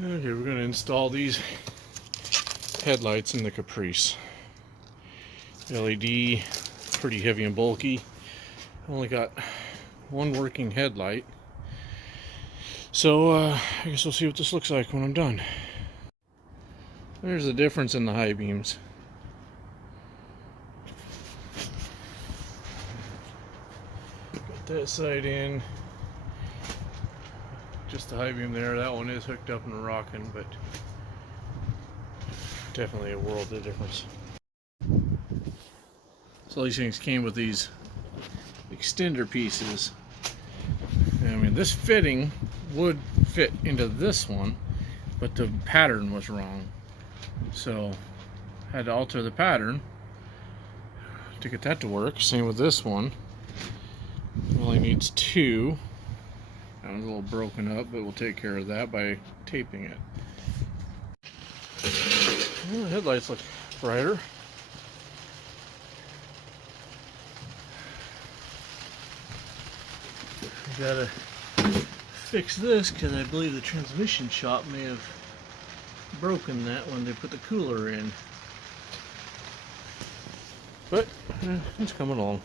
Okay, we're going to install these headlights in the Caprice. LED, pretty heavy and bulky. Only got one working headlight. So I guess we'll see what this looks like when I'm done. There's the difference in the high beams. Got that side in. Just the high beam there. That one is hooked up and rocking, but definitely a world of difference. So these things came with these extender pieces. I mean, this fitting would fit into this one, but the pattern was wrong. So I had to alter the pattern to get that to work. Same with this one. It only needs two. That one's a little broken up, but we'll take care of that by taping it. Well, the headlights look brighter. I gotta fix this because I believe the transmission shop may have broken that when they put the cooler in. But it's coming along.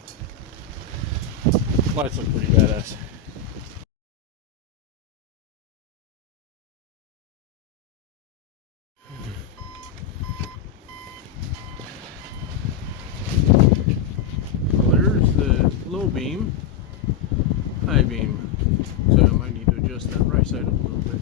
Lights look pretty badass. Well, there's the low beam, high beam. So I might need to adjust that right side up a little bit.